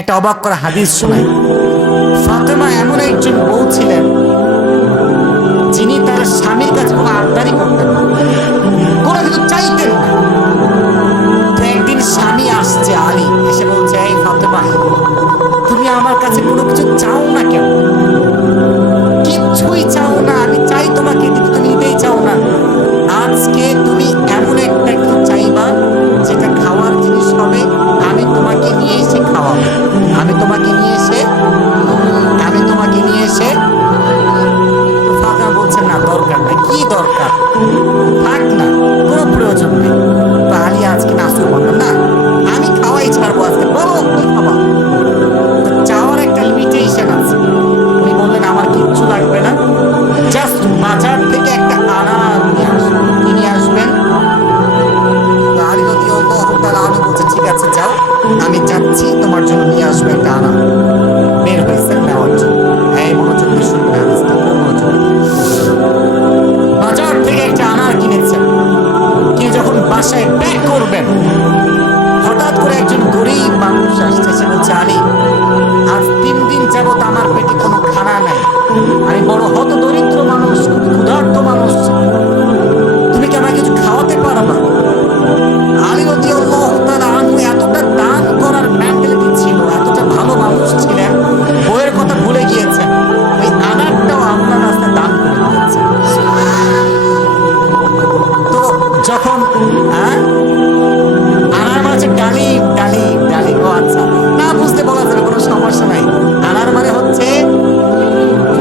একটা অবাক করা হাদিস শোনাই। ফাতেমা এমন একজন বউ ছিলেন যিনি তার স্বামীর কাছে কোনো আবদারি করতেন না, কোনো কিছু চাইতেন না। তো একদিন স্বামী আসছে, আলী এসে বলছে, এই ফাতেমা, তুমি আমার কাছে কোনো কিছু চাও না কেন? কিচ্ছুই চাও না, আমি চাই তোমাকে, কিন্তু তুমি নিতেই চাও না। আজকে তুমি এমন একটা কিছু চাইবা যেটা খাওয়ার জিনিস হবে, আমি তোমাকে নিয়ে এসে খাওয়াবো, আমি তোমাকে নিয়ে এসে ফাতেমা বলছেন, না দরকার নেই। কি দরকার? থাক না, কোনো প্রয়োজন নেই। তো আলী আজকে নাসুর বললেন, না আমি খাওয়াই ছাড়বো আজকে, বলো কি খাবা। চাওয়ার একটা লিমিটেশন আছে। উনি বললেন, আমার কিচ্ছু লাগবে না, জাস্ট বাজার থেকে একটা আনার নিয়ে আসবেন। কি নিয়ে আসবেন? আলী রাদিয়াল্লাহু তাআলা আনহু বলছে, ঠিক আছে যাও, আমি যাচ্ছি, তোমার জন্য নিয়ে আসবো একটা আনার। বের হয়েছে নেওয়ার জন্য। এই মনোযোগ দিয়ে শুনবেন হাদিসটা, মনোযোগ। বাজার থেকে একটা আনার কিনেছেন, কিনে যখন বাসায় ব্যাক করবেন, হঠাৎ করে একজন গরিব মানুষ আসছে। সে বলছে, আলী, আজ 3 দিন যাবত আমার পেটে কোনো খানা নাই, আমি বড় হত দরিদ্র মানুষ, খুবই ক্ষুধার্ত মানুষ, তুমি কি আমাকে কিছু খাওয়াতে পারবা? আলী রাদিয়াল্লাহু তাআলা আনহু এতটা দান করার মেন্টালিটি ছিল, এতটা ভালো মানুষ ছিলেন, বইয়ের কথা ভুলে গিয়েছেন, ওই আনারটাও আল্লাহর রাস্তায় দান করে দিয়েছেন। তো যখন আনার মানে ডালিম, ডালিম, ডালিম, ও আচ্ছা, না বুঝতে বলা যাবে, কোনো সমস্যা নাই। আনার মানে হচ্ছে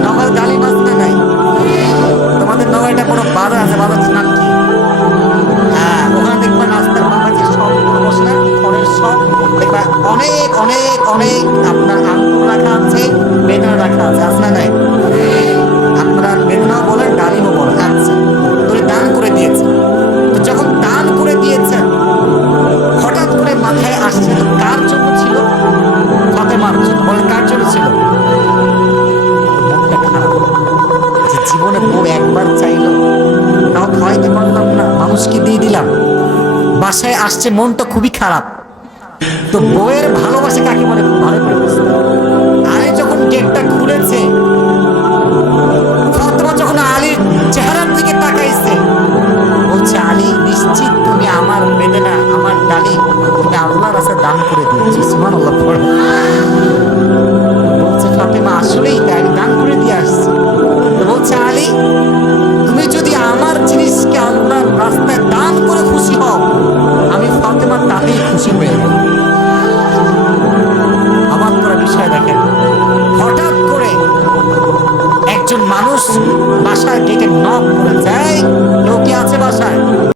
নগর ডালিম আছে না নাই? তোমাদের নগরটা কোনো বাজার আছে, বাজারটার নাম কি? হ্যাঁ, ওখানে দেখবা নাস্তার বাবা যে সব বসে না, ফলের সব দেখবা অনেক অনেক অনেক আপনার আঙ্গুর রাখা আছে, বেদানা রাখা আছে, আছে না নাই? আপনারা বেদানাও বলেন, ডালিমও বলেন। আচ্ছা, তো দান করে দিয়েছে। তো যখন দান করে দিয়েছেন, হঠাৎ করে মাথায় আসছে, তো কার জন্য ছিল? ফাতেমার জন্য। বলেন, কার জন্য ছিল? মনটা খারাপ যে জীবনে বউ একবার চাইলো, তাও খাওয়াইতে পারলাম না, মানুষকে দিয়ে দিলাম। বাসায় আসছে, মনটা খুবই খারাপ। তো বউয়ের ভালোবাসা কাকে বলে খুব ভালো করে বুঝতে। আলী যখন গেটটা খুলেছে, ফাতেমা যখন আলীর চেহারার দিকে তাকাইছে, বলছে, আলী, নিশ্চিত তুমি আমার বেদনা, আমার ডালিম তুমি আল্লাহর রাস্তায় দান করে দিয়েছো। সুবহানাল্লাহ। বলছে ফাতেমা, আসলেই তাই, আমি দান করে দিয়ে আসছি। বলছে, আলী, তুমি যদি আমার জিনিসকে আল্লাহর রাস্তায় দান করে খুশি হও, আমি ফাতেমা তাতেই খুশি হয়ে গেল। অবাক করা বিষয় দেখেন, হঠাৎ করে একজন মানুষ বাসার গেটে নক করে যায়,